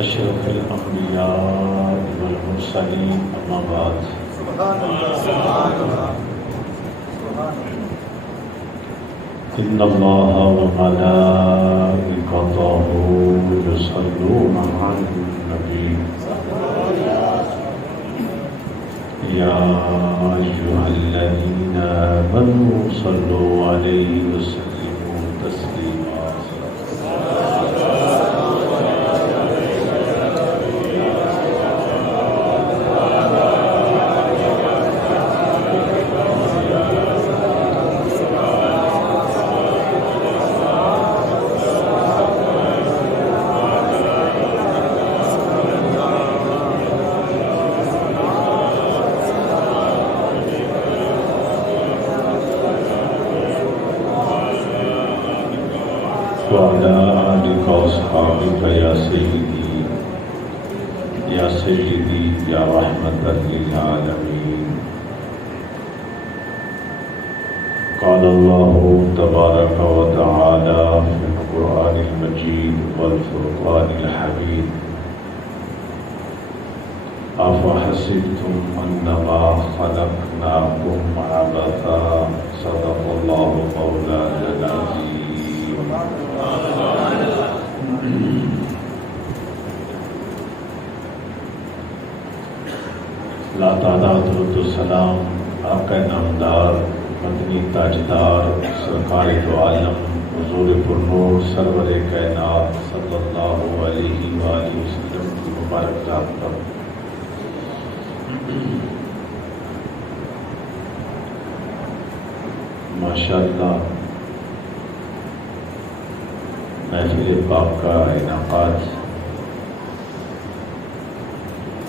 اشرف الانبیاء والمرسلین اما بعد ان اللہ وملائکتہ یصلون علی النبی یا ایھا الذین آمنوا صلوا علیہ وسلموا تسلیما. وعلى آلك وأصحابك يا سيدي يا رحمة للعالمين. قال الله تبارك وتعالى في القرآن المجيد والفرقان الحميد: أفحسبتم أنما خلقناكم عبثا. صدق الله مولانا العظيم. لا تعداد درود و سلام آقا نامدار مدنی تاجدار سرکار دو عالم حضور پرنور سرور کائنات صلی اللہ علیہ وآلہ وسلم کی مبارک ذات پر. ماشاءاللہ محفل پاک کا انعقاد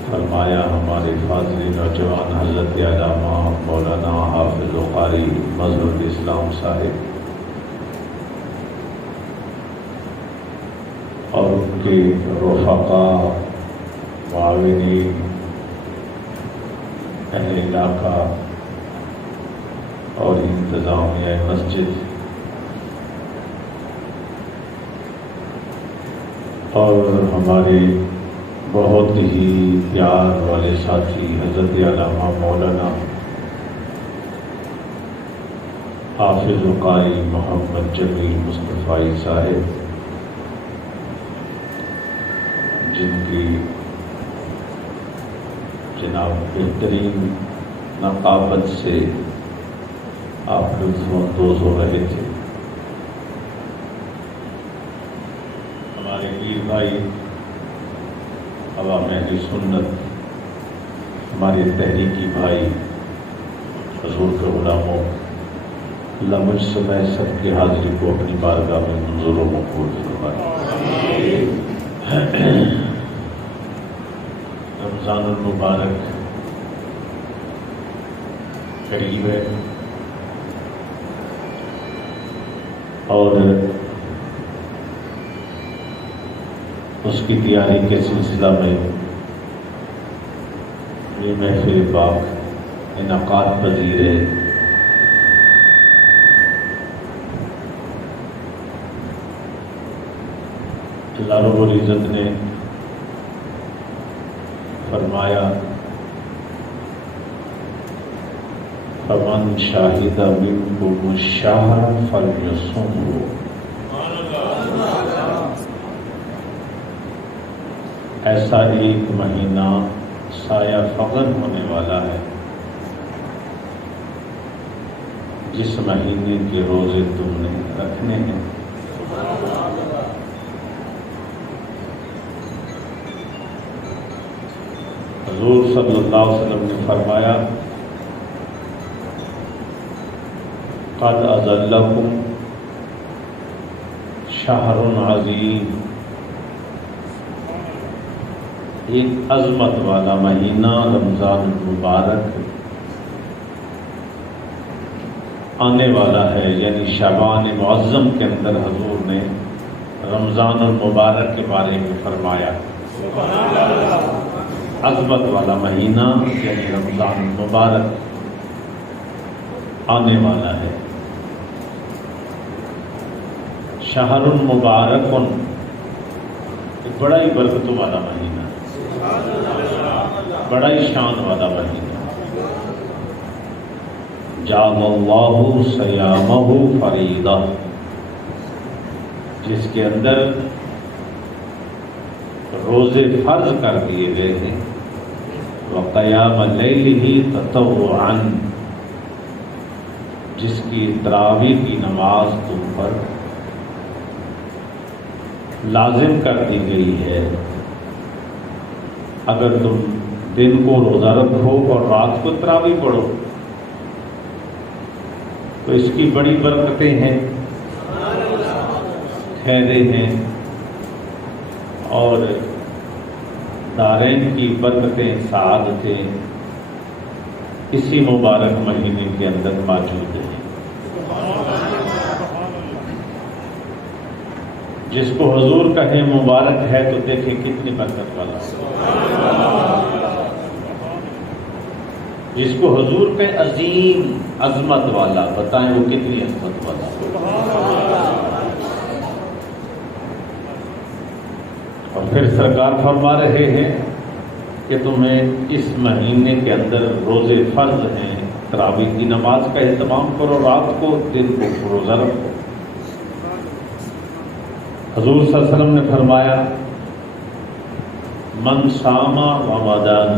فرمایا ہمارے فاضل نوجوان حضرت علامہ مولانا حافظ و قاری مظہر الاسلام صاحب اور ان کے رفقاء معاونین اہل علاقہ اور انتظامیہ مسجد اور ہمارے بہت ہی پیار والے ساتھی حضرت علامہ مولانا حافظ و قاری محمد جمیل مصطفی صاحب، جن کی جناب بہترین نقابت سے آپ لطف اندوز ہو رہے تھے. ہمارے پیر بھائی عوام اہل سنت، ہمارے تحریکی بھائی حضور کے غلاموں، اللہ مجھ سے میں سب کی حاضری کو اپنی بارگاہ میں منظور و مقبول فرمائے. رمضان المبارک قریب ہے اور اس کی تیاری کے سلسلہ میں یہ محفل پاک انعقاد پذیر ہے. اللہ رب العزت نے فرمایا فمن شاہد منکم الشہر فلیصمہ. ایسا ایک مہینہ سایہ فغن ہونے والا ہے جس مہینے کے روزے تم نے رکھنے ہیں. حضور صلی اللہ علیہ وسلم نے فرمایا قد اذلکم شہر عظیم. ایک عظمت والا مہینہ رمضان المبارک آنے والا ہے، یعنی شعبان معظم کے اندر حضور نے رمضان المبارک کے بارے میں فرمایا. عظمت والا مہینہ یعنی رمضان المبارک آنے والا ہے. شہر مبارک بڑا ہی برکتوں والا مہینہ، بڑا ہی شان والا مہینہ۔ جعل اللہ صیامہ فریضہ، جس کے اندر روزے فرض کر دیے گئے ہیں، وقیام لیلہ تطوعا، جس کی تراویح کی نماز تم پر لازم کر دی گئی ہے۔ اگر تم دن کو روزہ رکھو اور رات کو تراویح پڑھو تو اس کی بڑی برکتیں ہیں، خیریں ہیں، اور دارین کی برکتیں، سعادتیں اسی مبارک مہینے کے اندر موجود ہیں۔ جس کو حضور کہے مبارک ہے تو دیکھیں کتنی برکت والا، جس کو حضور کہے عظیم، عظمت والا، بتائیں وہ کتنی عظمت والا۔ اور پھر سرکار فرما رہے ہیں کہ تمہیں اس مہینے کے اندر روزے فرض ہیں، تراویح کی نماز کا اہتمام کرو، رات کو، دن کو روزہ رکھو۔ حضور صلی اللہ علیہ وسلم نے فرمایا من صام رمضان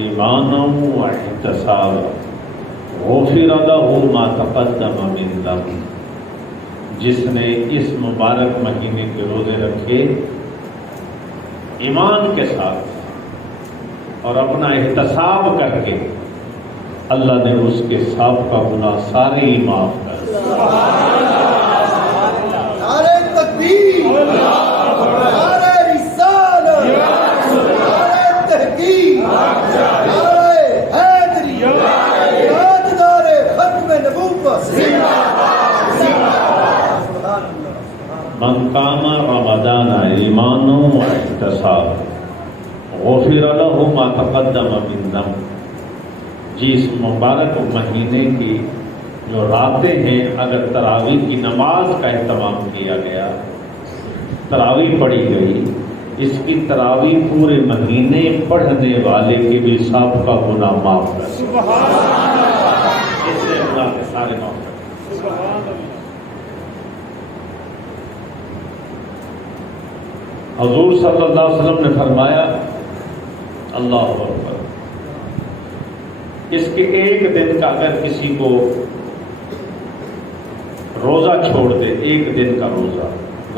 ایمانا واحتسابا غفر له ما تقدم من ذنبه، جس نے اس مبارک مہینے کے روزے رکھے ایمان کے ساتھ اور اپنا احتساب کر کے، اللہ نے اس کے سابقہ گناہ سارے ہی معاف کر دیے۔ من قام رمضان ایمانا واحتسابا غفر له ما تقدم من ذنبه، جس مبارک مہینے کی جو راتیں ہیں اگر تراویح کی نماز کا اہتمام کیا گیا، تراویح پڑھی گئی، اس کی تراویح پورے مہینے پڑھنے والے کے بھی سابقہ گناہ معاف کر، اس سے گناہ کے سارے معاف کر۔ حضور صلی اللہ علیہ وسلم نے فرمایا اللہ اکبر، اس کے ایک دن کا اگر کسی کو روزہ چھوڑ دے، ایک دن کا روزہ،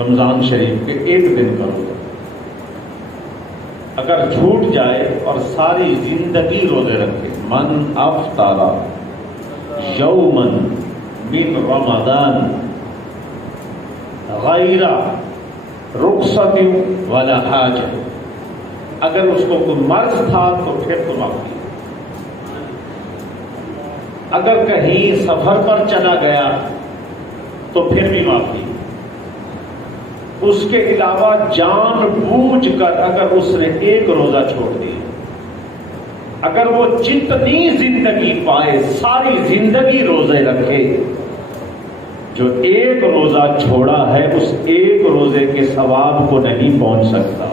رمضان شریف کے ایک دن کا روزہ اگر چھوٹ جائے اور ساری زندگی روزے رکھے، من افطر یوما من رمضان غیر رخصت ولا حاجہ، اگر اس کو کوئی مرض تھا تو پھر تو معافی، اگر کہیں سفر پر چلا گیا تو پھر بھی معافی، اس کے علاوہ جان بوجھ کر اگر اس نے ایک روزہ چھوڑ دیا، اگر وہ جتنی زندگی پائے ساری زندگی روزے رکھے، جو ایک روزہ چھوڑا ہے اس ایک روزے کے ثواب کو نہیں پہنچ سکتا۔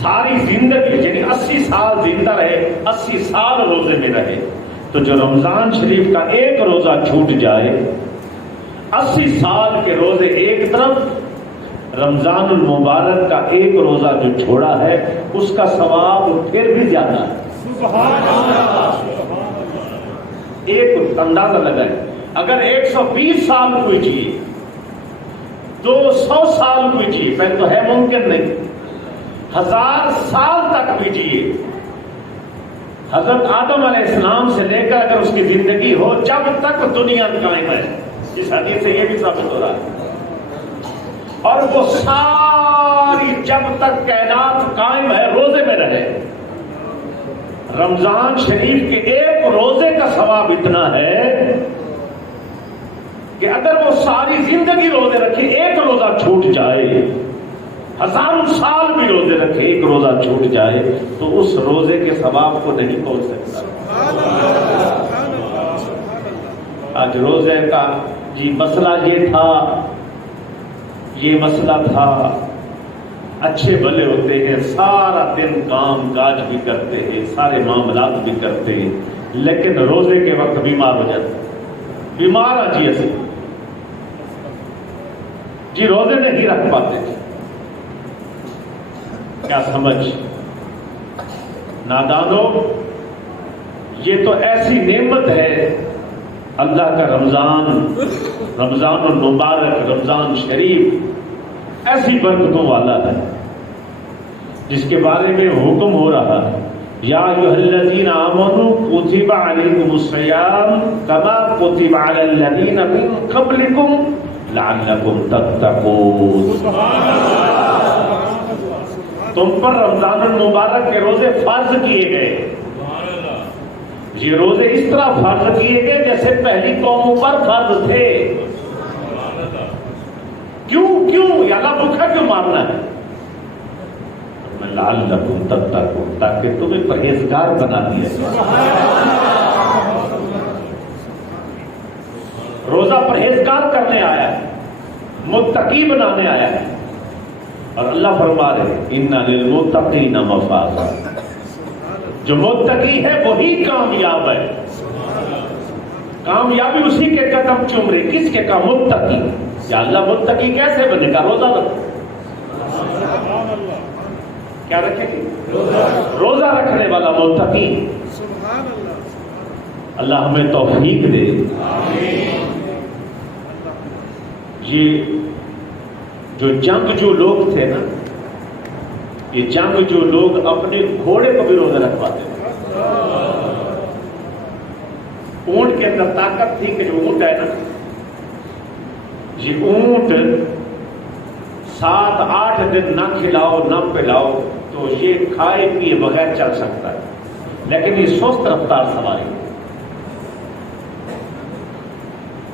ساری زندگی یعنی 80 سال زندہ رہے، 80 سال روزے میں رہے، تو جو رمضان شریف کا ایک روزہ چھوٹ جائے، 80 سال کے روزے ایک طرف، رمضان المبارک کا ایک روزہ جو چھوڑا ہے اس کا ثواب پھر بھی زیادہ ہے۔ ایک اندازہ لگائے، اگر 120 سال کوئی جیے، 200 سال کوئی جیے، پہلے تو ہے ممکن نہیں، 1000 سال تک بھی جیے، حضرت آدم علیہ السلام سے لے کر اگر اس کی زندگی ہو جب تک دنیا قائم ہے، اس حدیث سے یہ بھی ثابت ہو رہا ہے، اور وہ ساری جب تک کائنات قائم ہے روزے میں رہے، رمضان شریف کے ایک روزے کا ثواب اتنا ہے کہ اگر وہ ساری زندگی روزے رکھے، ایک روزہ چھوٹ جائے، 1000 سال بھی روزے رکھے، ایک روزہ چھوٹ جائے تو اس روزے کے ثواب کو نہیں پہنچ سکتا۔ آج روزے کا جی مسئلہ یہ تھا، یہ مسئلہ تھا، اچھے بھلے ہوتے ہیں، سارا دن کام کاج بھی کرتے ہیں، سارے معاملات بھی کرتے ہیں، لیکن روزے کے وقت بیمار ہو جاتے، بیمار ہیں جی ایسے جی روزے نہیں رکھ پاتے۔ کیا سمجھ نادانو، یہ تو ایسی نعمت ہے اللہ کا رمضان المبارک، رمضان شریف ایسی برکتوں والا ہے جس کے بارے میں حکم ہو رہا ہے، یا ایھا الذین آمنوا کتب علیکم الصیام کما کتب علی الذین من قبلکم لعلکم تتقون۔ تم پر رمضان المبارک کے روزے فرض کیے گئے، یہ روزے اس طرح فرض کیے گئے جیسے پہلی قوموں پر فرض تھے۔ کیوں یا اللہ بھوکا کیوں مارنا ہے؟ لعلکم تتقون، تاکہ تمہیں پرہیزگار بنا دیا۔ روزہ پرہیزگار کرنے آیا ہے، متقی بنانے آیا ہے، اور اللہ فرما رہے ان للمتقین مفازا، جو متقی ہے وہی کامیاب ہے۔ کامیابی اسی کے قدم چوم رہے، کس کے کا؟ متقی۔ یا اللہ متقی کیسے بنے گا؟ روزہ رکھو۔ کیا رکھے گی؟ روزہ رکھنے والا متقی۔ اللہ ہمیں توفیق دے۔ یہ جو جنگجو لوگ تھے نا، یہ جنگجو لوگ اپنے گھوڑے کو بھی روزہ رکھواتے تھے۔ اونٹ کے اندر طاقت تھی کہ جو اونٹ ہے نا، یہ اونٹ 7-8 دن نہ کھلاؤ نہ پلاؤ تو یہ کھائے پیے بغیر چل سکتا ہے، لیکن یہ سست رفتار سواری۔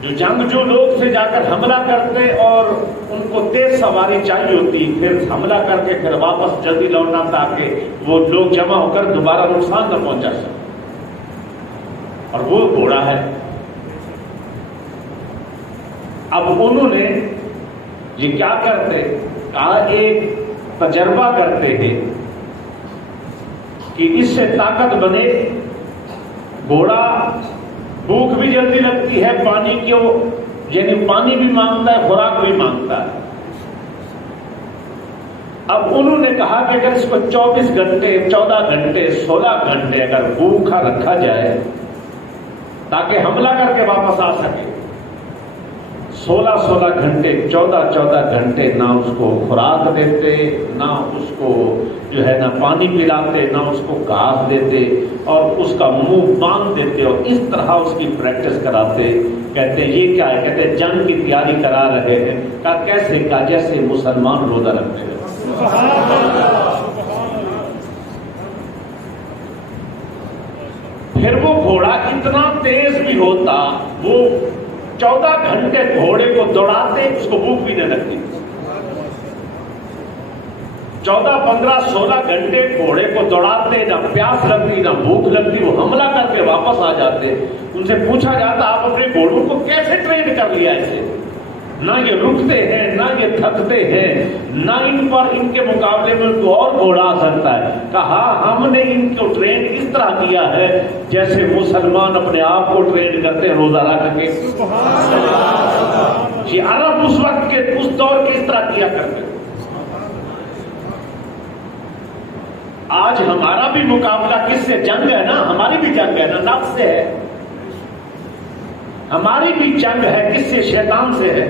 جو جنگجو لوگ سے جا کر حملہ کرتے اور ان کو تیز سواری چاہیے ہوتی، پھر حملہ کر کے پھر واپس جلدی لوٹنا تاکہ وہ لوگ جمع ہو کر دوبارہ نقصان نہ پہنچا سکے، اور وہ گھوڑا ہے۔ اب انہوں نے یہ کیا کرتے؟ کہا ایک تجربہ کرتے ہیں کہ اس سے طاقت بنے، گھوڑا بھوک بھی جلدی لگتی ہے، پانی کیوں، یعنی پانی بھی مانگتا ہے، خوراک بھی مانگتا ہے۔ اب انہوں نے کہا کہ اگر اس کو 24 گھنٹے 14 گھنٹے 16 گھنٹے اگر بھوکا رکھا جائے تاکہ حملہ کر کے واپس آ سکے، 16 گھنٹے 14 گھنٹے نہ اس کو خوراک دیتے، نہ اس کو جو ہے نہ پانی پلاتے، نہ اس کو گھاس دیتے، اور اس کا منہ باندھ دیتے اور اس طرح اس کی پریکٹس کراتے۔ کہتے ہیں یہ کیا ہے؟ کہتے ہیں جنگ کی تیاری کرا رہے ہیں۔ کہا کیسے؟ کہا جیسے مسلمان روزہ رکھتے ہیں۔ پھر وہ گھوڑا اتنا تیز بھی ہوتا، وہ 14 گھنٹے گھوڑے کو دوڑاتے، اس کو بھوک بھی نہ لگتی۔ 14 15 16 گھنٹے گھوڑے کو دوڑاتے، نہ پیاس لگتی نہ بھوک لگتی، وہ حملہ کر کے واپس آ جاتے۔ ان سے پوچھا جاتا آپ اپنے گھوڑوں کو کیسے ٹرین کر لیا اسے؟ نہ یہ رکتے ہیں نہ یہ تھکتے ہیں، نہ ان پر ان کے مقابلے میں کوئی اور گھوڑا آ سکتا ہے۔ کہا ہم نے ان کو ٹرین اس طرح کیا ہے جیسے مسلمان اپنے آپ کو ٹرین کرتے ہیں روزہ رکھ کے۔ یہ عرب اس وقت کے اس دور کے اس طرح کیا کرتے۔ آج ہمارا بھی مقابلہ کس سے؟ جنگ ہے نا، ہماری بھی جنگ ہے نا، نفس سے ہے۔ ہماری بھی جنگ ہے کس سے؟ شیطان سے ہے۔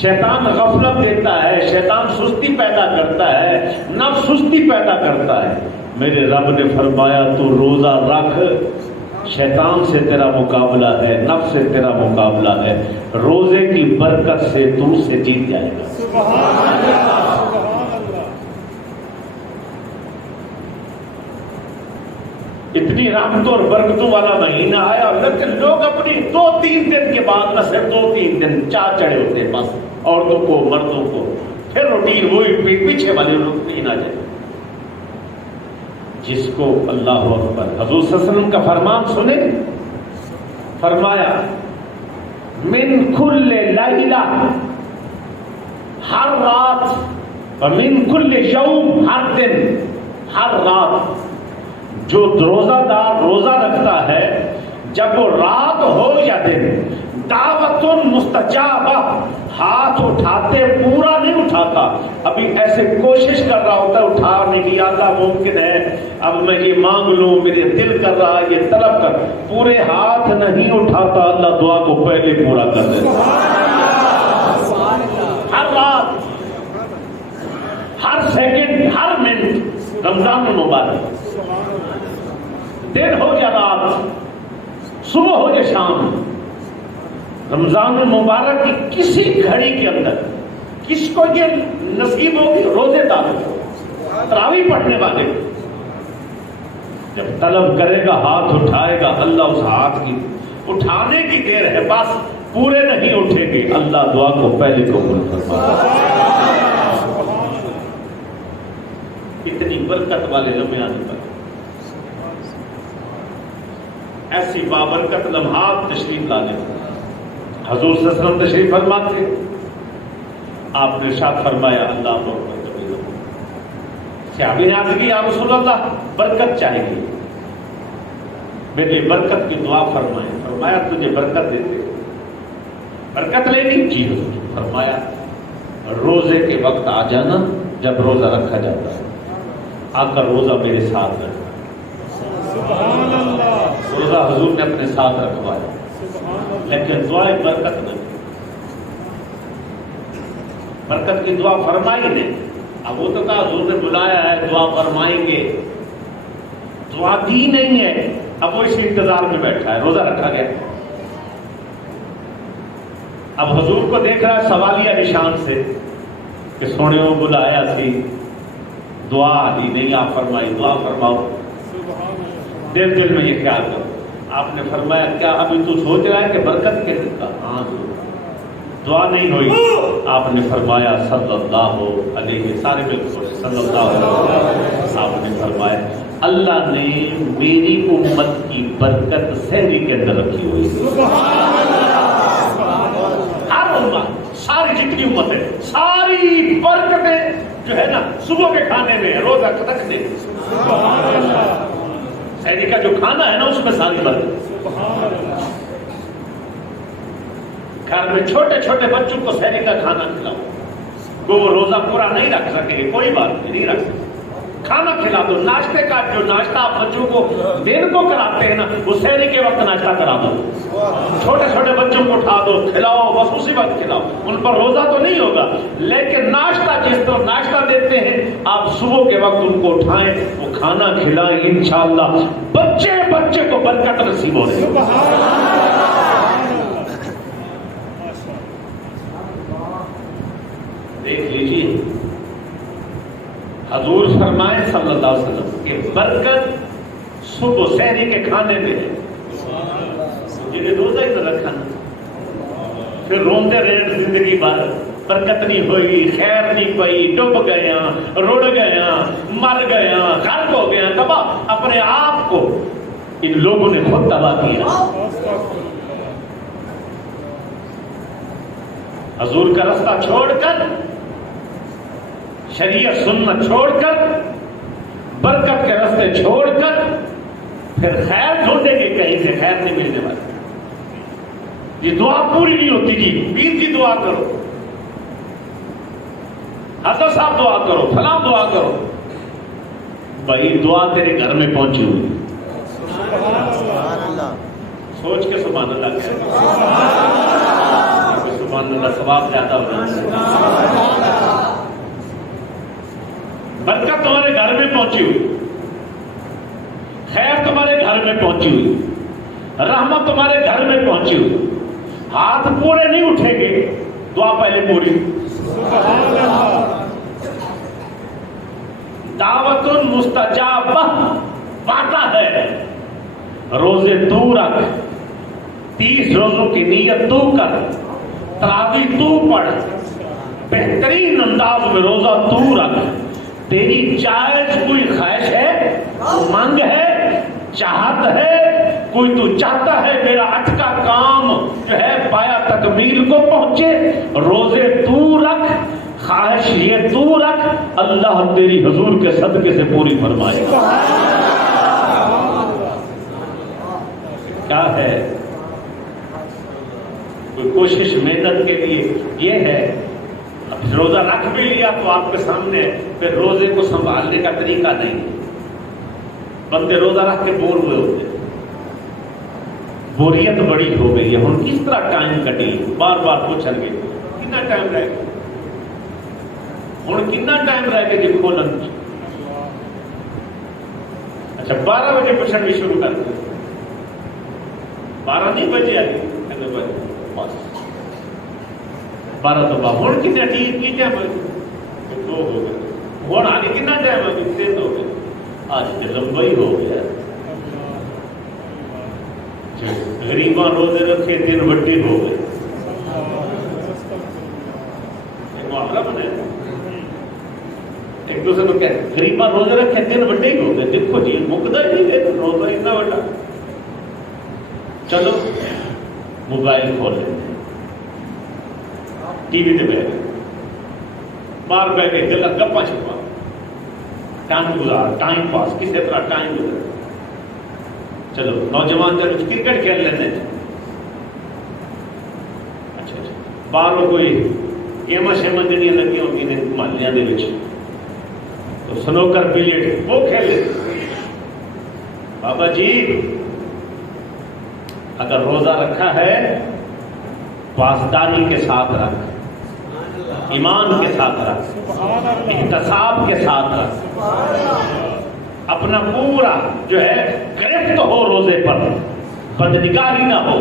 شیطان غفلت دیتا ہے، شیطان سستی پیدا کرتا ہے، نفس سستی پیدا کرتا ہے۔ میرے رب نے فرمایا تو روزہ رکھ، شیطان سے تیرا مقابلہ ہے، نفس سے تیرا مقابلہ ہے، روزے کی برکت سے تو اس سے جیت جائے گا۔ سبحان اللہ۔ اتنی رحمتوں اور برکتوں والا مہینہ آیا، لیکن لوگ اپنی 2-3 دن کے بعد نہ صرف 2-3 دن چاہ چڑھے ہوتے ہیں، بس عورتوں کو مردوں کو، پھر روٹین وہی پیچھے والے لوگ بھی نہ جائے۔ جس کو اللہ اکبر، حضور صلی اللہ علیہ وسلم کا فرمان سنے، فرمایا من کل لیلہ، ہر رات، ومن کل یوم، ہر دن، ہر رات جو روزہ دار روزہ رکھتا ہے، جب وہ رات ہو یا دن، دعوت مستجابہ، ہاتھ اٹھاتے پورا نہیں اٹھاتا، ابھی ایسے کوشش کر رہا ہوتا ہے اٹھانے کی، آدھا ممکن ہے اب میں یہ مانگ لوں، میرے دل کر رہا ہے یہ طلب کر، پورے ہاتھ نہیں اٹھاتا، اللہ دعا کو پہلے پورا کر دیتا۔ ہر رات، ہر سیکنڈ، ہر منٹ، رمضان المبارک، دن ہو یا رات، صبح ہو یا شام، رمضان المبارک کی کسی گھڑی کے اندر کس کو یہ نصیب ہوگی؟ روزے دار، تراویح پڑھنے والے، جب طلب کرے گا ہاتھ اٹھائے گا، اللہ اس ہاتھ کی اٹھانے کی دیر ہے، بس پورے نہیں اٹھیں گے، اللہ دعا کو پہلے قبول فرمائے۔ اتنی برکت والے لمحے آنے پر ایسی بابرکت لمحات تشریف لانے، حضور صلی اللہ علیہ وسلم تشریف فرماتے، آپ نے ارشاد فرمایا اللہ صحابی نے عرض کی یا رسول اللہ برکت چاہیے، میرے لیے برکت کی دعا فرمائیں۔ فرمایا تجھے برکت دیتے، برکت لینی؟ جی حضور۔ فرمایا روزے کے وقت آ جانا، جب روزہ رکھا جاتا ہے، آ کر روزہ میرے ساتھ رکھنا۔ روزہ حضور نے اپنے ساتھ رکھوایا، لیکن دعائیں برکت نہیں، برکت کی دعا فرمائی نہیں۔ اب وہ تو کہا حضور نے بلایا ہے دعا فرمائیں گے، دعا دی نہیں ہے، اب وہ اسی انتظار میں بیٹھا ہے، روزہ رکھا گیا۔ اب حضور کو دیکھ رہا ہے سوالیہ نشان سے کہ سونے وہ بلایا سی، دعا ہی نہیں آپ فرمائی، دعا فرماؤ۔ دل دل میں یہ خیال کرو، آپ نے فرمایا کیا ابھی تو سوچ رہا ہے کہ برکت کے دل کا؟ ہاں دعا نہیں ہوئی۔ آپ نے فرمایا صلی اللہ علیہ، سارے بالکل صلی اللہ علیہ وسلم، آپ نے فرمایا اللہ نے میری امت کی برکت سحری کے اندر رکھی ہوئی ہے۔ ہر امت، ساری جتنی امت ہے، ساری برکتیں جو ہے نا صبح کے کھانے میں، روزہ رکھنے میں، سحری کا جو کھانا ہے نا اس میں ساری برکت۔ گھر میں چھوٹے چھوٹے بچوں کو سحری کا کھانا کھلاؤ، وہ روزہ پورا نہیں رکھ سکیں گے، کوئی بات نہیں رکھ سکتے، کھانا کھلا دو، ناشتے کا جو ناشتہ آپ بچوں کو دن کو کراتے ہیں نا، وہ سحری کے وقت ناشتہ کرا دو، چھوٹے چھوٹے بچوں کو اٹھا دو، کھلاؤ، بس اسی وقت کھلاؤ، ان پر روزہ تو نہیں ہوگا، لیکن ناشتہ جس طرح ناشتہ دیتے ہیں آپ صبح کے وقت ان کو اٹھائیں، وہ کھانا کھلائیں، انشاءاللہ بچے بچے کو برکت نصیب ہو رہی ہے۔ دیکھ لیجیے حضور فرمائے صلی اللہ علیہ وسلم کہ برکت صبح سحری کے کھانے میں ہے، جنہیں روزہ ہی نہ رکھا پھر روندے رہے زندگی بھر، برکت نہیں ہوئی، خیر نہیں پئی، ڈوب گیا، رڑ گیا، مر گیا، غرق ہو گیا، تباہ، اپنے آپ کو ان لوگوں نے خود تباہ کیا۔ حضور کا رستہ چھوڑ کر، شریعت سنت چھوڑ کر، برکت کے راستے چھوڑ کر، پھر خیر ڈھونڈیں گے، کہیں سے خیر نہیں ملنے والی، یہ دعا پوری نہیں ہوتی کہ پیر کی دعا کرو، حضرت صاحب دعا کرو، فلاں دعا کرو، بھائی دعا تیرے گھر میں پہنچی ہوئی، سوچ کے سبحان اللہ کہہ، سبحان اللہ، ثواب زیادہ ہو رہا ہے۔ برکت تمہارے گھر میں پہنچی ہوئی، خیر تمہارے گھر میں پہنچی ہوئی، رحمت تمہارے گھر میں پہنچی ہوئی، ہاتھ پورے نہیں اٹھیں گے، دعا پہلے پوری۔ دعوت مستجابہ وعدہ ہے، روزے تو رکھ، 30 روزوں کی نیت تو کر، تراویح تو پڑھ، بہترین انداز میں روزہ تو رکھ، تیری جائز کوئی خواہش ہے، مانگ ہے، چاہت ہے، کوئی تو چاہتا ہے میرا اٹکا کام جو ہے پایا تکمیل کو پہنچے، روزے تو رکھ، خواہش یہ تو رکھ، اللہ تیری حضور کے صدقے سے پوری فرمائے گا۔ کیا ہے کوئی کوشش محنت کے لیے یہ ہے، روزہ رکھ بھی لیا تو آپ کے سامنے پھر روزے کو سنبھالنے کا طریقہ نہیں۔ بندے روزہ رکھ کے بور ہوئے ہوتے، بوریت بڑی ہو گئی ہے، ہن کس طرح ٹائم کٹی، بار بار پوچھیں گے کتنا ٹائم رہ گیا، ہن کتنا ٹائم رہ گیا جی کھولن۔ اچھا 12 بجے پوچھنا بھی شروع کر دیں، 12 نہیں بجے آگے بس 12 تو بعد ہوں کتنے ٹھیک کی ٹائم ہے 2 ہو گئے، ہوں آگے کتنا ٹائم ہے 3 ہو گئے، آج تو لمبا ہی ہو گیا۔ غریباں روزے رکھے دن وڈے ہو گئے، ایک معاملہ بنا ایک دوسرے کو کہتے غریباں روزے رکھے دن وڈے ہی ہو گئے، دیکھو جی مکدا ہی نہیں ہے روزہ اتنا بڑا۔ چلو موبائل کھول لیتے، ٹی وی پہ بیٹھ باہر بیٹھ کے گلا گپا چھپا ٹائم گزار، ٹائم پاس کسی طرح ٹائم گزار۔ چلو نوجوان جب کرکٹ کھیل لیتے ہیں، اچھا باہر کوئی گیما شیما جہاں لگی ہوتی ہیں محلیاں دے وچ تو سنوکر بلیٹ وہ کھیل لیتے۔ بابا جی اگر روزہ رکھا ہے پاسداری کے ساتھ رکھ، ایمان کے ساتھ رکھ، احتساب کے ساتھ رکھ، اپنا پورا جو ہے گرفت ہو روزے پر، بدنگاری نہ ہو،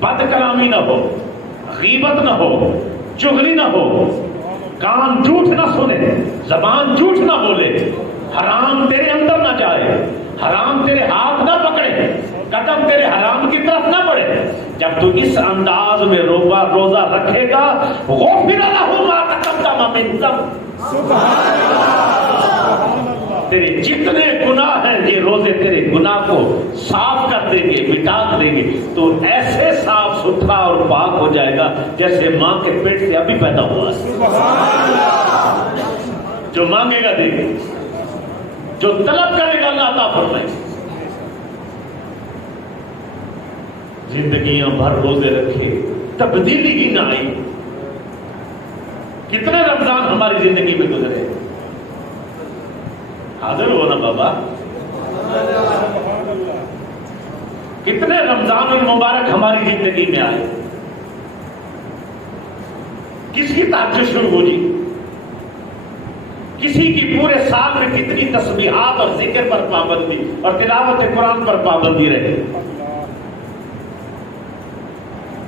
بد کلامی نہ ہو، غیبت نہ ہو، چغلی نہ ہو، کان جھوٹ نہ سنے، زبان جھوٹ نہ بولے، حرام تیرے اندر نہ جائے، حرام تیرے ہاتھ نہ پکڑے، قدم تیرے حرام کی طرف نہ بڑھے۔ جب تو اس انداز میں روزہ رکھے گا غفر لہ ما تقدم من ذنب، تیرے جتنے گناہ ہیں یہ روزے تیرے گناہ کو صاف کر دیں گے، مٹا دیں گے، تو ایسے صاف ستھرا اور پاک ہو جائے گا جیسے ماں کے پیٹ سے ابھی پیدا ہوا ہے۔ جو مانگے گا دے گے، جو طلب کرے گا اللہ عطا فرمائے۔ زندگیاں بھر روزے رکھے تبدیلی ہی نہ آئی، کتنے رمضان ہماری زندگی میں گزرے، حاضر ہو نا بابا، کتنے رمضان المبارک ہماری زندگی میں آئے، کس کی تہجد شروع ہو جی، کسی کی پورے سال میں کتنی تسبیحات اور ذکر پر پابندی اور تلاوت قرآن پر پابندی رہے۔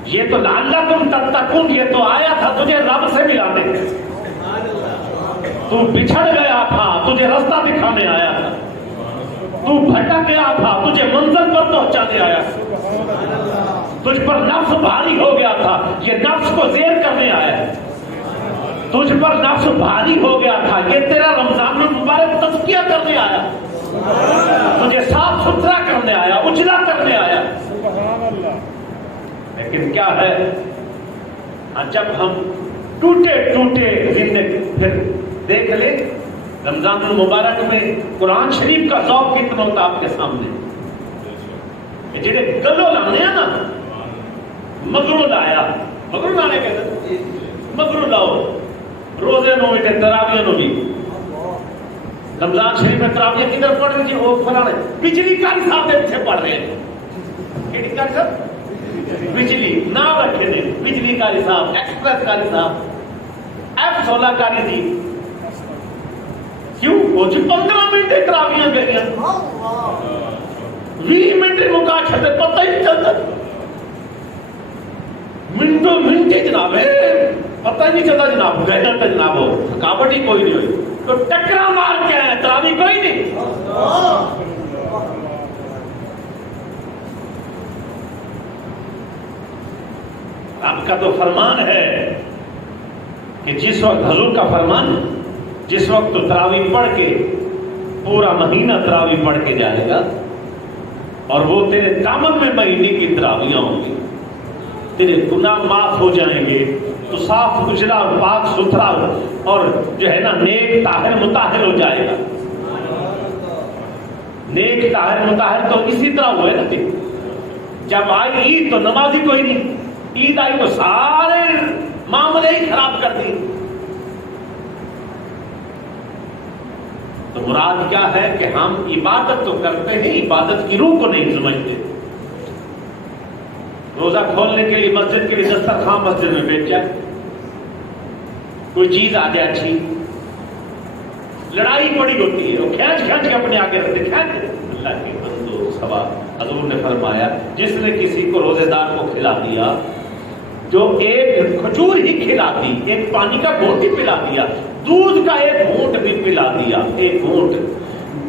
یہ تو لعلکم تتقون، یہ تو آیا تھا تجھے رب سے ملانے، تو بچھڑ گیا تھا تجھے رستہ دکھانے آیا تھا، تو بھٹک گیا تھا تجھے منزل پر پہنچانے آیا تھا، تجھ پر نفس بھاری ہو گیا تھا یہ نفس کو زیر کرنے آیا، تجھ پر نفس بھاری ہو گیا تھا یہ تیرا رمضان المبارک تزکیہ کرنے آیا، تجھے صاف ستھرا کرنے آیا، اجلا کرنے آیا۔ لیکن کیا ہے جب ہم ٹوٹے زندگی پھر دیکھ لیں رمضان المبارک میں قرآن شریف کا ذوق کتنا ہوتا آپ کے سامنے، جڑے گلو لانے ہیں نا، مگرو لایا، مگرو لانے کہتے ہیں، مگرو لاؤ روزے نو بھی تراویح نو بھی۔ رمضان شریف میں تراویح کدھر پڑھ رہی ہے، وہ فلانے بجلی کاری صاحب کے پیچھے پڑھ رہے ہیں، کیڑی کاری صاحب بجلی نام رکھے نے، بجلی کاری صاحب، ایکسپریس کاری صاحب، F16 کاری تھی، کیوں وہ جو 15 منٹ تراویح گئی 20 منٹ مکا چھتے پتہ ہی نہیں چلتا، منٹوں منٹ جناب ہے پتہ ہی نہیں چلتا جناب، گھنٹہ جناب ہو، تھکاوٹ ہی کوئی نہیں ہوئی، تو ٹکرا مار کے آئے تراویح کوئی نہیں۔ آپ کا تو فرمان ہے کہ جس وقت حضور کا فرمان جس وقت تو تراویح پڑھ کے پورا مہینہ تراویح پڑھ کے جائے گا اور وہ تیرے دامن میں مہینے کی تراویحاں ہوں گی، تیرے گناہ معاف ہو جائیں گے، تو صاف اجلا اور پاک ستھرا اور جو ہے نا نیک طاہر مطہر ہو جائے گا۔ نیک طاہر مطہر تو اسی طرح ہوئے نا، جب آئی عید تو نمازی کوئی نہیں، عید آئی تو سارے معاملے ہی خراب کر دی۔ تو مراد کیا ہے کہ ہم عبادت تو کرتے ہیں، عبادت کی روح کو نہیں سمجھتے۔ روزہ کھولنے کے لیے مسجد کے لیے دسترخوان مسجد میں بیٹھ جائے، کوئی چیز آ جائے اچھی، لڑائی بڑی ہوتی ہے، وہ کھینچ کے اپنے آگے رکھتے، کھینچ اللہ کے بندو سوا۔ حضور نے فرمایا جس نے کسی کو روزے دار کو کھلا دیا، جو ایک کھجور ہی کھلا دی، ایک پانی کا گھونٹ ہی پلا دیا، دودھ کا ایک گھونٹ بھی پلا دیا، ایک گھونٹ،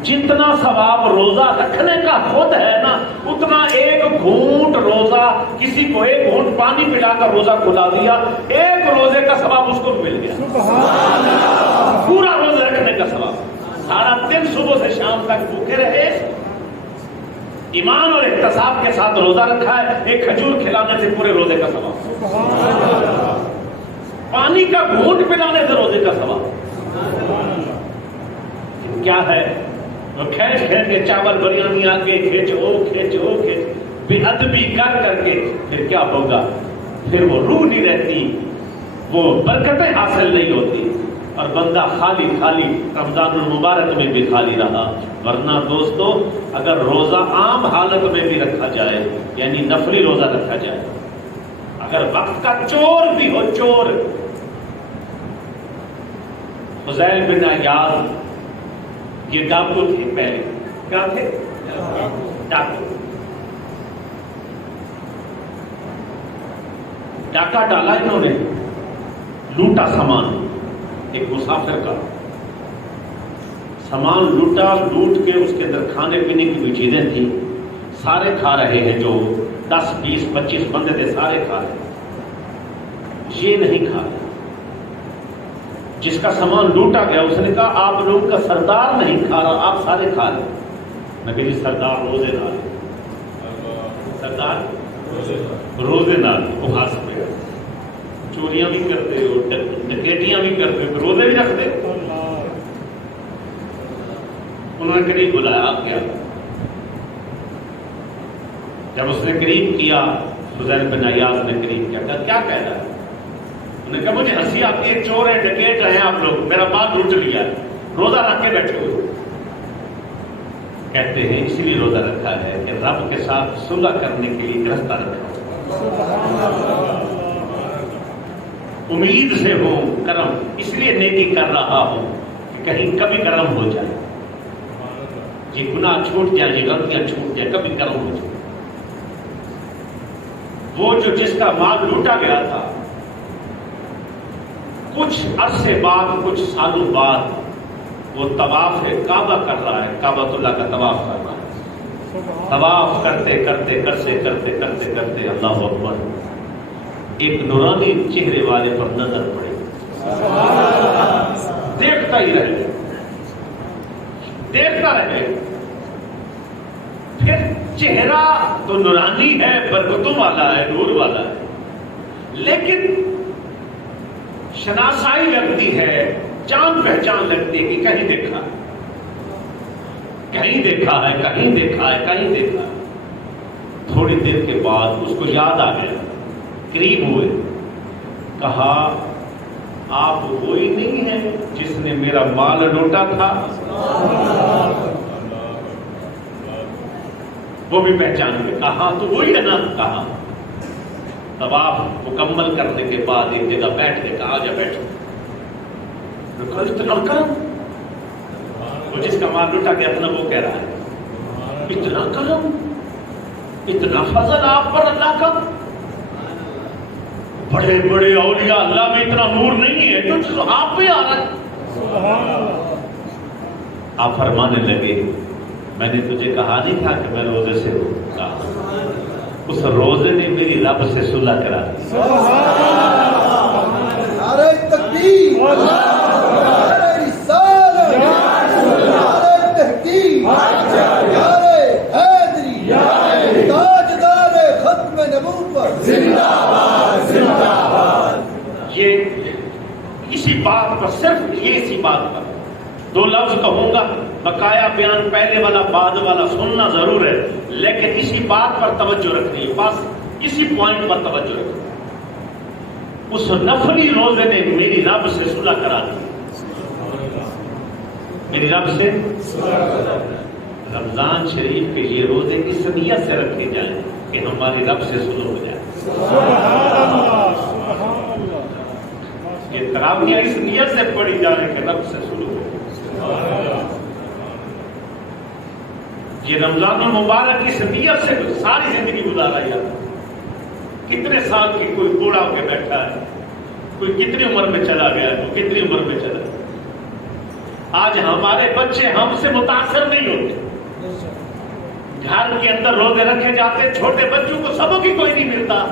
جتنا ثواب روزہ رکھنے کا خود ہے نا، اتنا ایک گھونٹ روزہ، کسی کو ایک گھونٹ پانی پلا کر روزہ کھلا دیا، ایک روزے کا ثواب اس کو مل گیا، پورا روزہ رکھنے کا ثواب۔ سارا دن صبح سے شام تک بھوکے رہے، ایمان اور احتساب کے ساتھ روزہ رکھا ہے، ایک کھجور کھلانے سے پورے روزے کا ثواب، پانی کا گھونٹ پلانے سے روزے کا ثواب۔ کیا ہے وہ کھینچ کے چاول بریانی آ کے کھینچو بے ادبی کر کے، پھر کیا ہوگا؟ پھر وہ روح نہیں رہتی، وہ برکتیں حاصل نہیں ہوتی، اور بندہ خالی رمضان المبارک میں بھی خالی رہا۔ ورنہ دوستو اگر روزہ عام حالت میں بھی رکھا جائے، یعنی نفلی روزہ رکھا جائے، اگر وقت کا چور بھی ہو، چور، فضیل بن عیاض یہ ڈاکو تھے، پہلے کیا تھے؟ ڈاکو۔ ڈاکہ ڈالا انہوں نے، لوٹا سامان، ایک مسافر کا سامان لوٹا، لوٹ کے اس کے اندر کھانے پینے کی بھی چیزیں تھیں، سارے کھا رہے ہیں، جو 10 20 25 بندے تھے سارے کھا رہے ہیں، یہ نہیں کھا رہے۔ جس کا سامان لوٹا گیا اس نے کہا آپ لوگ کا سردار نہیں کھا رہا، آپ سارے کھا رہے۔ میں کہ سردار روزے دار، سردار روزے دار، اپواس پہ، چوریاں بھی کرتے ہو، ڈکیٹیاں بھی کرتے ہو، روزے بھی رکھتے۔ انہوں نے قریب بلایا، آپ کیا؟ جب اس نے قریب کیا، فضیل بن عیاض نے قریب کیا، کیا کہہ رہا ہے؟ انہوں نے کہا مجھے ہنسی آتی ہے، چور ہے، ڈکیٹ ہیں آپ لوگ، میرا مال لوٹ لیا، روزہ رکھ کے بیٹھے ہوئے۔ کہتے ہیں اسی لیے روزہ رکھا ہے کہ رب کے ساتھ صلح کرنے کے لیے رستہ رکھا، امید سے ہو کرم، اس لیے نیکی کر رہا ہوں کہ کہیں کبھی کرم ہو جائے، یہ گناہ چھوٹ جائے، یہ غلطیاں چھوٹ جائے، کبھی کرم ہو جائے۔ وہ جو جس کا مال لوٹا گیا تھا، کچھ عرصے بعد، کچھ سالوں بعد وہ طواف کعبہ کر رہا ہے، کعبۃ اللہ کا طواف کر رہا ہے، طواف کرتے کرتے اللہ اکبر، ایک نورانی چہرے والے پر نظر پڑے، دیکھتا ہی رہے، پھر چہرہ تو نورانی ہے، برکتوں والا ہے، نور والا ہے، لیکن شناسائی لگتی ہے، جان پہچان لگتی ہے کہ کہیں دیکھا ہے۔ تھوڑی دیر کے بعد اس کو یاد آ گیا، قریب ہوئے، کہا آپ وہی نہیں ہیں جس نے میرا مال لوٹا تھا؟ وہ بھی پہچان کے کہا تو وہی ہے نا؟ کہا طواف مکمل کرنے کے بعد ایک جگہ بیٹھ کے کہا جا بیٹھو، اتنا کرم، وہ جس کا مال لوٹا گیا تھا نا وہ کہہ رہا ہے اتنا کرم، اتنا فضل آپ پر اللہ کا، بڑے بڑے اولیاء اللہ میں اتنا نور نہیں ہے جو آپ پہ آ رہا ہے۔ آپ فرمانے لگے میں نے تجھے کہا نہیں تھا کہ میں روزے سے کہا، اس روزے نے میری رب سے صلح کرا دی۔ نعرہ تکبیر، نعرہ رسالت، نعرہ تحقیق، نعرہ حیدری، تاجدار ختم نبوت، زندہ باد۔ بات پر، صرف اسی بات پر 2 لفظ کہوں گا، بقایا بیان پہلے والا بعد والا سننا ضرور ہے، لیکن اسی بات پر توجہ رکھنی ہے، بس اسی پوائنٹ پر توجہ رکھنی ہے۔ اس نفلی روزے نے میری رب سے صلح کرا دی، میری رب سے رمضان شریف کے یہ روزے اس نیت سے رکھے جائیں کہ ہماری رب سے صلح ہو جائے۔ یہ تراویح اس نیت سے پڑھی جا رہی کہ رب سے صلح ہو جائے۔ یہ رمضان المبارک اس نیت سے ساری زندگی گزارا جاتا ہے۔ کتنے سال کی کوئی بوڑھا ہو کے بیٹھا ہے، کوئی کتنی عمر میں چلا گیا، کوئی کتنی عمر میں چلا گیا۔ آج ہمارے بچے ہم سے متاثر نہیں ہوتے، گھر کے اندر روزے رکھے جاتے، چھوٹے بچوں کو سبق ہی کوئی نہیں ملتا۔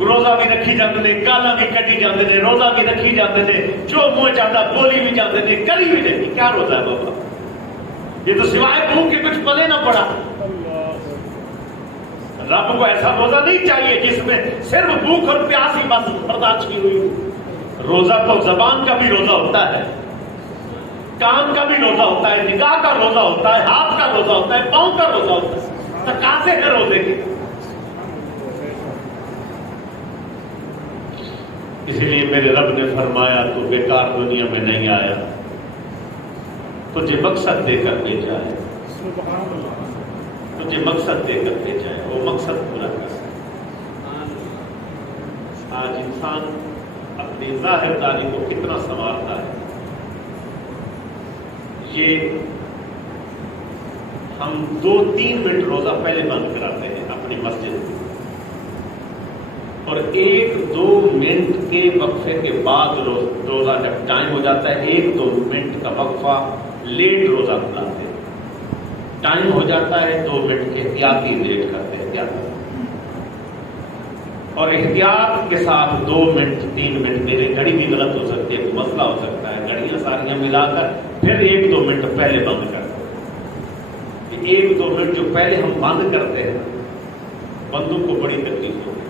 روزہ بھی رکھی جاتے نے، گالا بھی کٹی جاتے نے، روزہ بھی رکھی جاتے نے، جو منہ چاہتا بولی بھی جاتے نے، کری بھی نہیں۔ کیا روزہ ہے بابا؟ یہ تو سوائے بھوک کے کچھ پلے نہ پڑا۔ رب کو ایسا روزہ نہیں چاہیے جس میں صرف بھوک اور پیاس ہی بس برداشت کی ہوئی۔ روزہ تو زبان کا بھی روزہ ہوتا ہے، کان کا بھی روزہ ہوتا ہے، نگاہ کا روزہ ہوتا ہے، ہاتھ کا روزہ ہوتا ہے، پاؤں کا روزہ ہوتا ہے۔ تقاضے ہیں روزے کے۔ اسی لیے میرے رب نے فرمایا تو بیکار دنیا میں نہیں آیا، تجھے مقصد دے کر بھیجا ہے، تجھے مقصد دے کر بھیجا ہے، وہ مقصد پورا کر۔ آج انسان اپنی ظاہر داری کو کتنا سنوارتا ہے، یہ ہم 2-3 منٹ روزہ پہلے بند کراتے ہیں اپنی مسجد میں، اور 1-2 منٹ کے وقفے کے بعد روزہ جب ٹائم ہو جاتا ہے، 1-2 منٹ کا وقفہ لیٹ روزہ کھلاتے ہیں، ٹائم ہو جاتا ہے 2 منٹ کے احتیاطی لیٹ کرتے ہیں، احتیاط، اور احتیاط کے ساتھ 2 منٹ 3 منٹ، میری گھڑی بھی غلط ہو سکتی ہے، کوئی مسئلہ ہو سکتا ہے، گھڑیاں ساریاں ملا کر پھر 1-2 منٹ پہلے بند کرتے ہیں۔ 1-2 منٹ جو پہلے ہم بند کرتے ہیں، بندوں کو بڑی تکلیف ہوتی ہے۔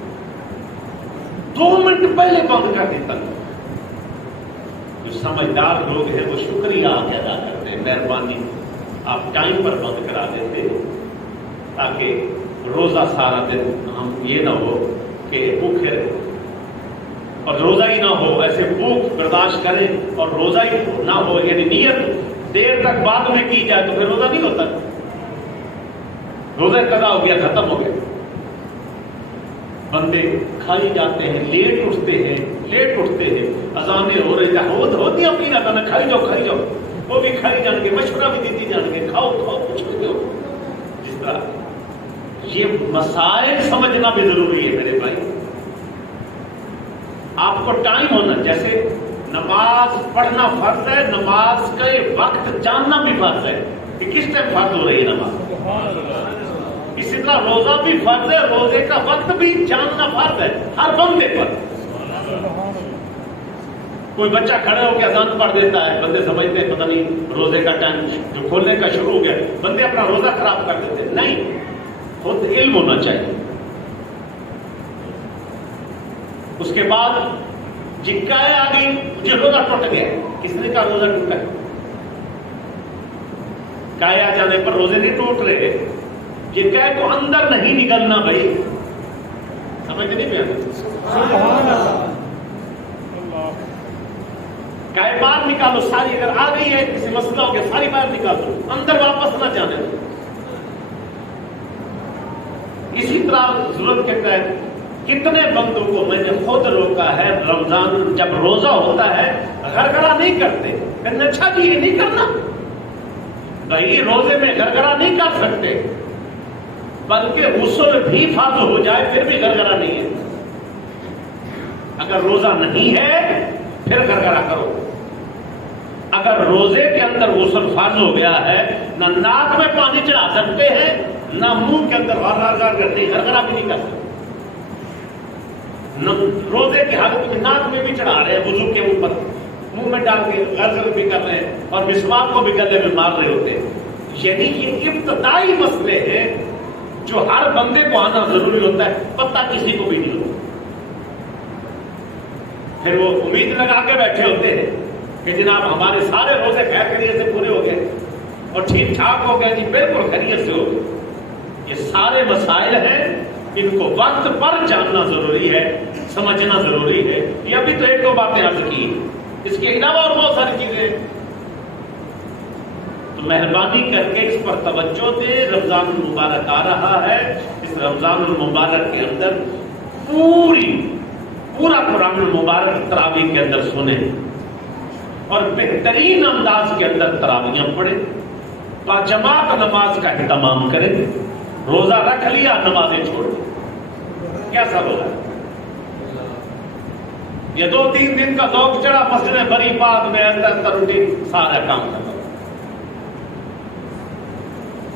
2 منٹ پہلے بند کر دیتا ہے۔ جو سمجھدار لوگ ہیں وہ شکریہ ادا کرتے ہیں، مہربانی آپ ٹائم پر بند کرا دیتے تاکہ روزہ سارا دن ہم یہ نہ ہو کہ بھوکے رہے، اور روزہ ہی نہ ہو، ایسے بھوک برداشت کریں اور روزہ ہی نہ ہو، یعنی نیت دیر تک بعد میں کی جائے تو پھر روزہ نہیں ہوتا، روزہ قضا ہو گیا، ختم ہو گیا۔ بندے کھائی جاتے ہیں، لیٹ اٹھتے ہیں، اذانیں ہو رہی ہیں، ہوتی اپنی نہ کرنا، کھائی جاؤ، وہ بھی کھائی جان گے، مشورہ بھی دیتی جان گے، کھاؤ کچھ بھی ہو۔ جس طرح یہ مسائل سمجھنا بھی ضروری ہے میرے بھائی۔ آپ کو ٹائم ہونا، جیسے نماز پڑھنا فرض ہے، نماز کے وقت جاننا بھی فرض ہے کہ کس ٹائم فرض ہو رہی ہے نماز، اسی طرح روزہ بھی فرض ہے، روزے کا وقت بھی جاننا فرض ہے ہر بندے پر۔ کوئی بچہ کھڑے ہو کے اذان پڑھ دیتا ہے، بندے سمجھتے ہیں پتہ نہیں روزے کا ٹائم جو کھولنے کا شروع ہو گیا، بندے اپنا روزہ خراب کر دیتے ہیں۔ نہیں، خود علم ہونا چاہیے۔ اس کے بعد جکائے آ گئی، مجھے روزہ ٹوٹ گیا، کس نے کہا روزہ ٹوٹا؟ کائے آ جانے پر روزے نہیں ٹوٹ رہے، جکائے کو اندر نہیں نکلنا بھائی، سمجھ نہیں پہ کائے باہر نکالو ساری، اگر آ گئی ہے کسی مسئلہ ہو گیا ساری باہر نکالو، اندر واپس نہ جانے دو۔ اسی طرح ضرورت کے تحت کتنے بندوں کو میں نے خود روکا ہے، رمضان جب روزہ ہوتا ہے گھرگھرا نہیں کرتے، کہتے اچھا جی یہ نہیں کرنا بھائی، روزے میں گھرگھرا نہیں کر سکتے، بلکہ غسل بھی فرض ہو جائے پھر بھی گھرگھرا نہیں ہے۔ اگر روزہ نہیں ہے پھر گھرگھرا کرو، اگر روزے کے اندر غسل فرض ہو گیا ہے، نہ ناک میں پانی چڑھا سکتے ہیں، نہ منہ کے اندر گھرگھرا بھی نہیں کر سکتے۔ روزے کی حالت میں ناک میں بھی چڑھا رہے ہیں، وضو کے اوپر منہ میں ڈال کے غرغر بھی کر رہے ہیں، اور مسواک کو بھی گلے میں مار رہے ہوتے ہیں۔ یعنی یہ ابتدائی مسئلے ہیں جو ہر بندے کو آنا ضروری ہوتا ہے، پتہ کسی کو بھی نہیں ہوتا۔ پھر وہ امید لگا کے بیٹھے ہوتے ہیں کہ جناب ہمارے سارے روزے خیر خیریت سے پورے ہو گئے اور ٹھیک ٹھاک ہو گئے، جی بالکل خیریت سے ہو گئے۔ یہ سارے مسائل ہیں، ان کو وقت پر جاننا ضروری ہے، سمجھنا ضروری ہے۔ یہ ابھی تو ایک دو باتیں عرض کی، اس کے علاوہ اور بہت ساری چیزیں، تو مہربانی کر کے اس پر توجہ دیں۔ رمضان المبارک آ رہا ہے، اس رمضان المبارک کے اندر پورا قرآن المبارک تراویح کے اندر سنیں اور بہترین انداز کے اندر تراویحاں پڑھیں، باجماعت نماز کا اہتمام کریں۔ روزہ رکھ لیا، نمازیں چھوڑ دیں، کیسا روزہ؟ یہ 2-3 دن کا ذوق چڑھا، مسجد بری بعد میں اندر روٹی سارا کام کرنا۔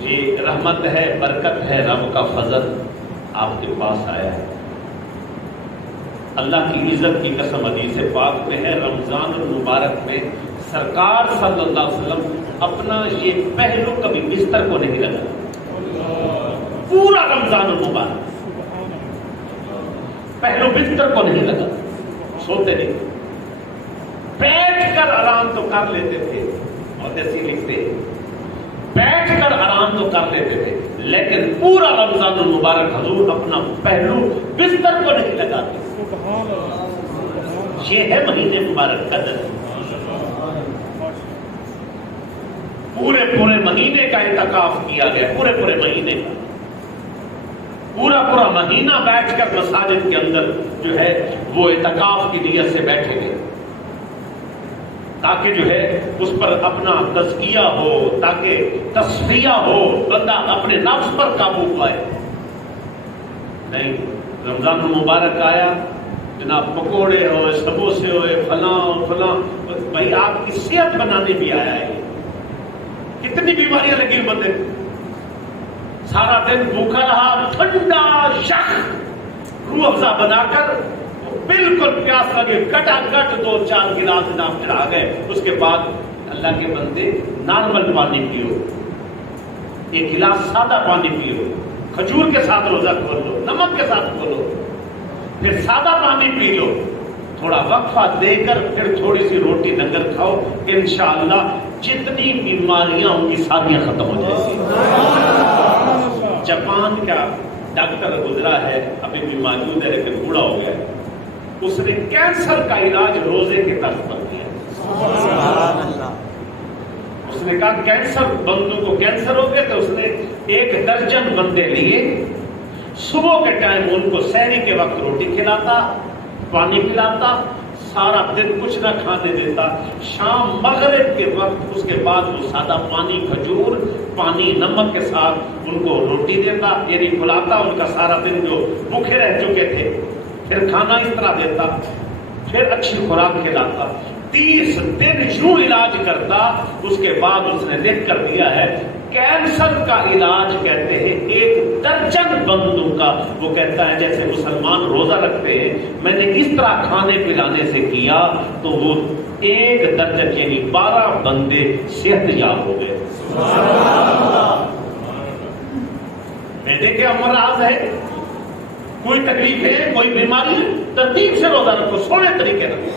یہ رحمت ہے، برکت ہے، رب کا فضل آپ کے پاس آیا ہے۔ اللہ کی عزت کی قسم حدیث پاک میں ہے، رمضان المبارک میں سرکار صلی اللہ علیہ وسلم اپنا یہ پہلو کبھی بستر کو نہیں لگا۔ پورا رمضان المبارک پہلو بستر کو نہیں لگا، سوتے نہیں، بیٹھ کر آرام تو کر لیتے تھے، اور ایسی لکھتے بیٹھ کر آرام تو کر لیتے تھے، لیکن پورا رمضان المبارک حضور اپنا پہلو بستر کو نہیں لگاتے۔ یہ ہے مہینے مبارک قدر۔ پورے مہینے کا اعتکاف کیا گیا، پورے مہینے کا پورا مہینہ بیٹھ کر مساجد کے اندر جو ہے وہ اعتکاف کی نیت سے بیٹھے گئے، تاکہ جو ہے اس پر اپنا تزکیہ ہو، تاکہ تصفیہ ہو، بندہ اپنے نفس پر قابو پائے۔ نہیں، رمضان المبارک آیا، جناب پکوڑے ہوئے، سموسے ہوئے، فلاں، بھائی آپ کی صحت بنانے بھی آیا ہے۔ کتنی بیماریاں لگی بندے، سارا دن بھوکا رہا، ٹھنڈا شخ روح افزا بنا کر بالکل پیاس لگے، کٹا کٹ 2-4 گلاس جناب چڑھا گئے۔ اس کے بعد اللہ کے بندے نارمل پانی پیو، ایک گلاس سادہ پانی پیو، کھجور کے ساتھ روزہ کھول لو، نمک کے ساتھ کھولو، پھر سادہ پانی پی لو، تھوڑا وقفہ دے کر پھر تھوڑی سی روٹی ڈنگر کھاؤ، انشاءاللہ جتنی بیماریاں ہوں گی ساری ختم ہو جائیں گی۔ جاپان کا ڈاکٹر گزرا ہے، ابھی بھی موجود ہے لیکن بوڑھا ہو گیا، اس نے کینسر کا علاج روزے کے طرز پر کیا۔ اس نے کہا کینسر بندوں کو کینسر ہو گیا تو اس نے 1 درجن بندے لیے، صبح کے ٹائم ان کو سحری کے وقت روٹی کھلاتا، پانی پلاتا، سارا دن کچھ نہ کھانے دیتا، شام مغرب کے وقت اس کے بعد وہ سادہ پانی، کھجور، پانی، نمک کے ساتھ ان کو روٹی دیتا، یعنی کھلاتا، ان کا سارا دن جو بھوکے رہ چکے تھے، پھر کھانا اس طرح دیتا، پھر اچھی خوراک کھلاتا، 30 دن یوں علاج کرتا۔ اس کے بعد اس نے لکھ کر دیا ہے کینسر کا علاج کہتے ہیں 1 درجن بندوں کا، وہ کہتا ہے جیسے مسلمان روزہ رکھتے ہیں، میں نے اس طرح کھانے پلانے سے کیا تو وہ 1 درجن یعنی 12 بندے صحت یاب ہو گئے۔ بیٹے کے امراض ہے، کوئی تکلیف ہے، کوئی بیماری ہے، ترتیب سے روزہ رکھو، سونے طریقے رکھو،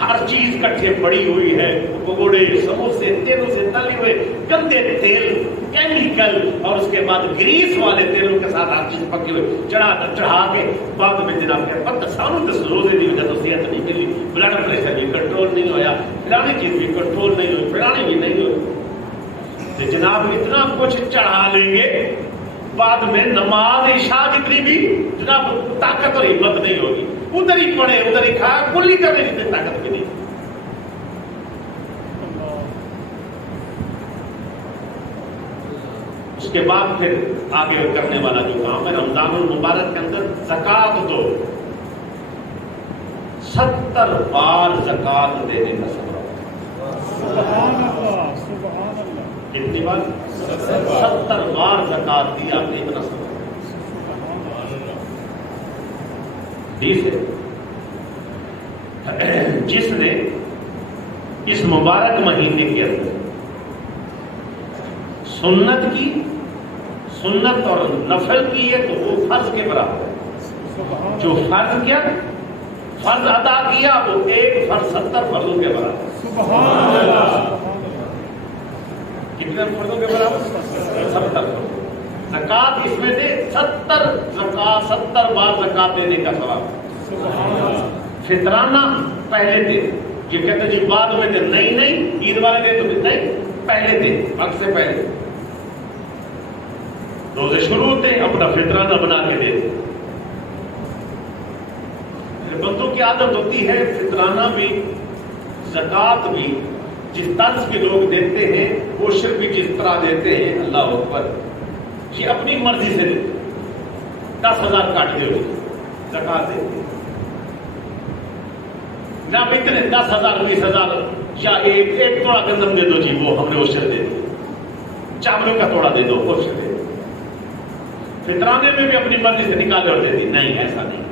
ہر چیز کٹھے پڑی ہوئی ہے، پکوڑے، سموسے، تیلوں سے تلے ہوئے گندے تیل، کیمیکل، اور اس کے بعد گریس والے تیلوں کے ساتھ ہر چیز پکی ہوئی چڑھا کے بعد میں جناب کے پتہ سانوں دس روزے دی وجہ تو صحت نہیں ملی، بلڈ پریشر بھی کنٹرول نہیں ہویا، فلانی چیز بھی کنٹرول نہیں ہوئی، فلانی بھی نہیں ہوئی، تو جناب اتنا کچھ چڑھا لیں گے، بعد میں نماز عشاء جتنی بھی جناب طاقت اور ہمت نہیں ہوگی، ادھر ہی پڑے ادھر ہی کھا، کلی کرنے جتنی طاقت بھی نہیں۔ اس کے بعد پھر آگے کرنے والا جو کام ہے، رمضان المبارک کے اندر زکوٰۃ دو، 70 بار زکوٰۃ دینے کا سبب، کتنی بار؟ 70 بار زکوٰۃ دی آپ نے اتنا سبب۔ جس نے اس مبارک مہینے کے اندر سنت کی، سنت اور نفل کی ہے تو وہ فرض کے برابر ہے، جو فرض کیا فرض ادا کیا تو ایک فرض 70 فرضوں کے برابر. سبحان اللہ. کتنے فرضوں کے برابر؟ 70. زکات اس میں دے 70 زکات، 70 بار زکات دینے کا ثواب. فطرانہ پہلے دے. یہ کہتے جی بعد میں دے، نہیں عید والے دے تو نہیں، پہلے دے، وقت سے پہلے. روزے شروع ہوتے اپنا فطرانہ بنا کے دے. بندوں کی عادت ہوتی ہے فطرانہ بھی زکات بھی جس طرز کے لوگ دیتے ہیں، عشر بھی جس طرح دیتے ہیں، اللہ اکبر، یہ اپنی مرضی سے دیتے. 10,000 کاٹ دے زکات دیتے نہ اتنے 10,000 20,000 یا ایک توڑا گندم دے دو جی، وہ ہم نے عشر دے دی. چاولوں کا توڑا دے دو، عشر دے دو. فطرانے میں بھی اپنی مرضی سے نکالے اور دے دی. نہیں، ایسا نہیں.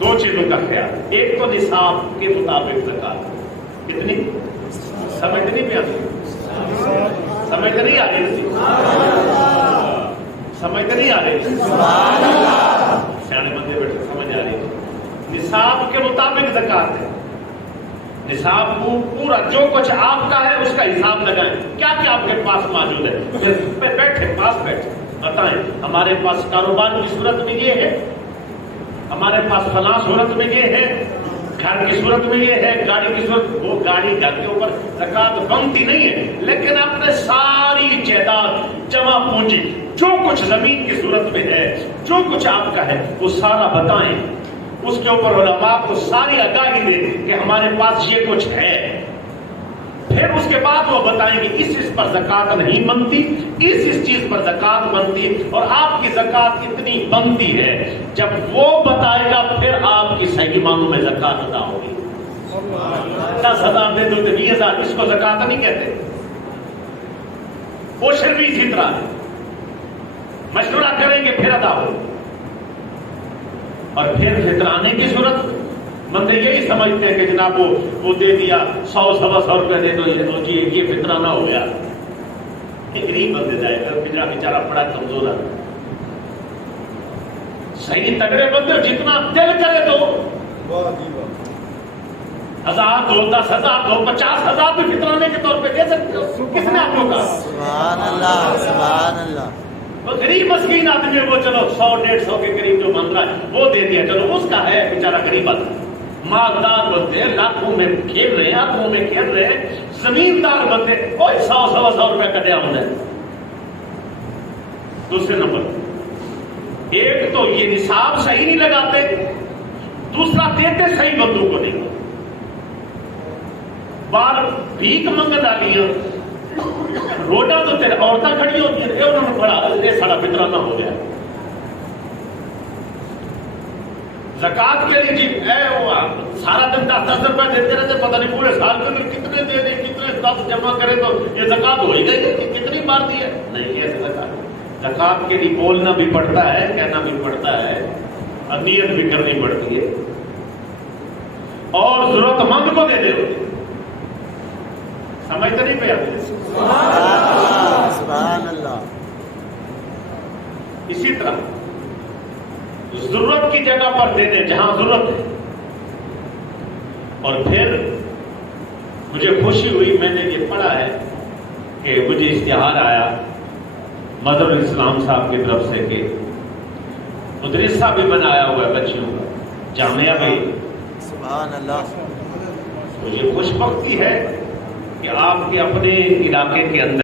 دو چیزوں کا خیال. ایک تو نصاب کے مطابق زکات. کتنی سمجھ نہیں پہ آتی؟ سمجھ نہیں آ رہی؟ سمجھ نہیں آ رہی؟ سیانے بندے بیٹھے سمجھ آ رہی. نصاب کے مطابق زکات ہے. نصاب کو پورا جو کچھ آپ کا ہے اس کا حساب لگائیں. کیا کیا آپ کے پاس موجود ہے؟ بیٹھے پاس بیٹھے بتائیں. ہمارے پاس کاروبار کی صورت میں یہ ہے، ہمارے پاس فلاں صورت میں یہ ہے، گھر کی صورت میں یہ ہے، گاڑی کی صورت. وہ گاڑی گھر کے اوپر زکات بنتی نہیں ہے، لیکن آپ نے ساری جائیداد جمع پونجی جو کچھ زمین کی صورت میں ہے، جو کچھ آپ کا ہے وہ سارا بتائیں. اس کے اوپر علماء کو ساری آگاہی دیں کہ ہمارے پاس یہ کچھ ہے. پھر اس کے بعد وہ بتائیں گے اس پر زکات نہیں بنتی، اس چیز پر زکات بنتی ہے، اور آپ کی زکات اتنی بنتی ہے. جب وہ بتائے گا پھر آپ کی صحیح معنوں میں زکات ادا ہوگی. 10,000 دے دو 20,000، اس کو زکات نہیں کہتے. عشر بھی اسی طرح ہے، مشورہ کریں گے پھر ادا ہو. اور پھر فطرانے کی صورت بندے یہی سمجھتے ہیں کہ جناب وہ دے دیا 100-125 روپے دے دو جی یہ فطرانہ ہو گیا. غریب بندے جائے گا بیچارہ بڑا کمزور ہے. صحیح تگڑے بندے جتنا دل کرے تو 1,000 دو 10,000 دو 50,000 بھی فطرانے کے طور پہ دے سکتے ہو. کس نے آپ کو کہا؟ سبحان اللہ سبحان اللہ. وہ غریب مسکین آدمی ہے، وہ چلو 100-150 کے قریب جو بن رہا ہے وہ دے دیا، چلو اس کا ہے، بیچارہ غریب آدمی. مالدار بندے لاکھوں میں کھیل رہے ہیں، اربوں میں کھیل رہے ہیں، زمیندار بندے کوئی 100-125 روپے کا دیا ہونا ہے. دوسرے نمبر، ایک تو یہ نصاب صحیح نہیں لگاتے، دوسرا دیتے صحیح بندوں کو نہیں. بار بھیک منگ ڈالی روڈا تو تیرے عورتیں کھڑی ہوتی ہیں، انہوں نے بڑا یہ سارا فطرانہ ہو گیا. زکات کے لیے جی سارا دن 10-10 روپے دیتے رہتے، پتہ نہیں پورے سال میں کتنے دے دیں، کتنے 10 جمع کرے تو یہ زکات ہو ہی گئی کہ کتنی بار دی ہے. نہیں، ایسے زکات کے لیے بولنا بھی پڑتا ہے، کہنا بھی پڑتا ہے، اور نیت بھی کرنی پڑتی ہے، اور ضرورت مند کو دے دے. سمجھتے نہیں پہ آتے؟ سبحان اللہ. اسی طرح ضرورت کی جگہ پر دے دیں جہاں ضرورت ہے. اور پھر مجھے خوشی ہوئی، میں نے یہ پڑھا ہے کہ مجھے اشتہار آیا مظہر الاسلام صاحب کی طرف سے کہ مدرسہ بھی بنایا ہوا ہے بچیوں کا، جامعہ بھی. سبحان اللہ. مجھے خوش بختی ہے کہ آپ کے اپنے علاقے کے اندر